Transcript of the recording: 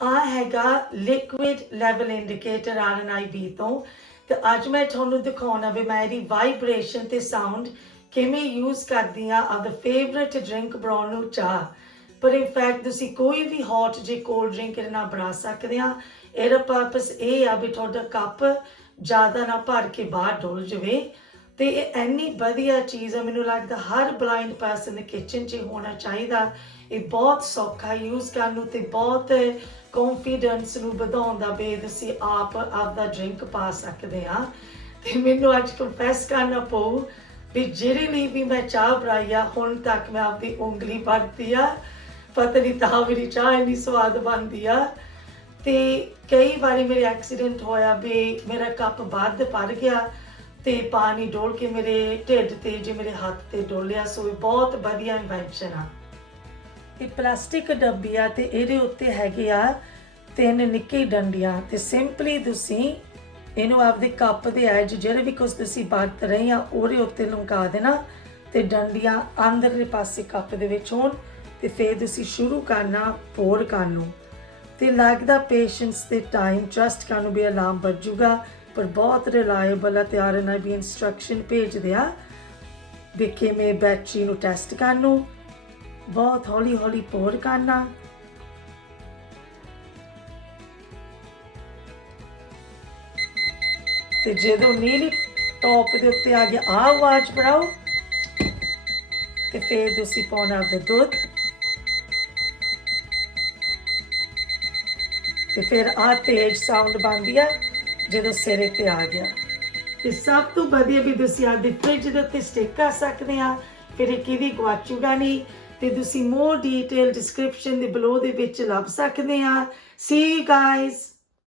ਆ ਹੈਗਾ liquid level indicator RNIB ਤੋਂ। ਤੇ ਅੱਜ ਮੈਂ ਤੁਹਾਨੂੰ ਦਿਖਾਉਣਾ ਵੀ ਮੈਂ ਇਹਦੀ ਵਾਈਬ੍ਰੇਸ਼ਨ ਤੇ ਸਾਊਂਡ ਕਿਵੇਂ ਯੂਜ਼ ਕਰਦੀ ਆ ਆਪਦਾ ਫੇਵਰੇਟ ਡਰਿੰਕ ਬਣਾਉਣ ਨੂੰ ਚਾਹ। ਪਰ ਇਨ ਫੈਕਟ ਤੁਸੀਂ ਕੋਈ ਵੀ ਹੌਟ ਜੇ ਕੋਲਡ ਡਰਿੰਕ ਇਹਦੇ ਨਾਲ ਬਣਾ ਸਕਦੇ ਆ। ਇਹਦਾ ਪਰਪਸ ਇਹ ਆ ਵੀ ਤੁਹਾਡਾ ਕੱਪ ਜ਼ਿਆਦਾ ਨਾ ਭਰ ਕੇ ਬਾਹਰ ਡੁੱਲ ਜਾਵੇ। ਤੇ ਇਹ ਇੰਨੀ ਵਧੀਆ ਚੀਜ਼ ਆ, ਮੈਨੂੰ ਲੱਗਦਾ ਹਰ ਬਲਾਈਂਡ ਪਰਸਨ ਦੇ ਕਿਚਨ 'ਚ ਹੋਣਾ ਚਾਹੀਦਾ। ਇਹ ਬਹੁਤ ਸੌਖਾ ਯੂਜ਼ ਕਰਨ ਨੂੰ ਤੇ ਬਹੁਤ ਕੌਨਫੀਡੈਂਸ ਨੂੰ ਵਧਾਉਂਦਾ ਵੀ ਤੁਸੀਂ ਆਪ ਆਪਦਾ ਡਰਿੰਕ ਪਾ ਸਕਦੇ ਆ। ਤੇ ਮੈਨੂੰ ਅੱਜ ਕਨਫੈਸ ਕਰਨਾ ਪਊ ਵੀ ਜਿਹੜੇ ਲਈ ਵੀ ਮੈਂ ਚਾਹ ਬਣਾਈ ਆ ਹੁਣ ਤੱਕ ਮੈਂ ਆਪਦੀ ਉਂਗਲੀ ਵੱਢਦੀ ਆ। ਪਤਾ ਨਹੀਂ ਤਾਂ ਮੇਰੀ ਚਾਹ ਇੰਨੀ ਸਵਾਦ ਬਣਦੀ ਆ। ਤੇ ਕਈ ਵਾਰੀ ਮੇਰੇ ਐਕਸੀਡੈਂਟ ਹੋਇਆ ਵੀ ਮੇਰਾ ਕੱਪ ਵੱਧ ਭਰ ਗਿਆ ਤੇ ਪਾਣੀ ਡੋਲ ਕੇ ਮੇਰੇ ਢਿੱਡ ਤੇ ਜੇ ਮੇਰੇ ਹੱਥ ਤੇ ਡੋਲਿਆ। ਸੋ ਇਹ ਬਹੁਤ ਵਧੀਆ ਇਨਵੈਂਸ਼ਨ ਆ। ਇਹ ਪਲਾਸਟਿਕ ਡੱਬੀ ਆ ਤੇ ਇਹਦੇ ਉੱਤੇ ਹੈਗੇ ਆ 3 ਨਿੱਕੀ ਡੰਡੀਆਂ ਤੇ ਸਿੰਪਲੀ ਤੁਸੀਂ ਇਹਨੂੰ ਆਪਦੇ ਕੱਪ ਦੇ ਐਜ ਜਿਹੜੇ ਵੀ ਕੁਝ ਤੁਸੀਂ ਵਰਤ ਰਹੇ ਆ ਉਹਦੇ ਉੱਤੇ ਲਮਕਾ ਦੇਣਾ ਤੇ ਡੰਡੀਆਂ ਅੰਦਰਲੇ ਪਾਸੇ ਕੱਪ ਦੇ ਵਿੱਚ ਹੋਣ ਤੇ ਫਿਰ ਤੁਸੀਂ ਸ਼ੁਰੂ ਕਰਨਾ ਪੋਰ ਕਰਨ ਨੂੰ। ਤੇ ਲੱਗਦਾ ਪੇਸ਼ੈਂਸ ਤੇ ਟਾਈਮ ਟਰਸਟ ਕਰਨ ਨੂੰ ਵੀ ਅਲਾਰਮ ਵੱਜੂਗਾ, ਪਰ ਬਹੁਤ ਰਿਲਾਇਬਲ ਆ ਤੇ RNIB ਇੰਸਟਰਕਸ਼ਨ ਭੇਜਦੇ ਆ ਵੀ ਕਿਵੇਂ ਬੈਟਰੀ ਨੂੰ ਟੈਸਟ ਕਰਨ ਨੂੰ। ਬਹੁਤ ਹੌਲੀ ਹੌਲੀ ਪੋਰ ਕਰਨਾ ਤੇ ਜਦੋਂ ਨੀਲੀ ਟੌਪ ਦੇ ਉੱਤੇ ਆ ਗਿਆ ਆ ਆਵਾਜ਼ ਬਣਾਓ ਤੇ ਫਿਰ ਤੁਸੀਂ ਪਾਉਣਾ ਆਪਦਾ ਦੁੱਧ ਤੇ ਫਿਰ ਆ ਤੇਜ਼ ਸਾਊਂਡ ਬਣਦੀ ਆ ਜਦੋਂ ਸਿਰੇ ਤੇ ਆ ਗਿਆ। ਤੇ ਸਭ ਤੋਂ ਵਧੀਆ ਵੀ ਤੁਸੀਂ ਆਪਦੇ ਫ੍ਰਿਜ ਦੇ ਉੱਤੇ ਸਟਿਕ ਕਰ ਸਕਦੇ ਆ, ਫਿਰ ਇਹ ਕਿਹਦੀ ਗਵਾਚੂਗਾ ਨਹੀਂ। ਤੇ ਤੁਸੀਂ ਮੋਰ ਡੀਟੇਲ ਡਿਸਕ੍ਰਿਪਸ਼ਨ ਦੇ ਬਿਲੋ ਦੇ ਵਿੱਚ ਲੱਭ ਸਕਦੇ ਆ। ਸੀ ਯੂ ਗਾਇਜ਼।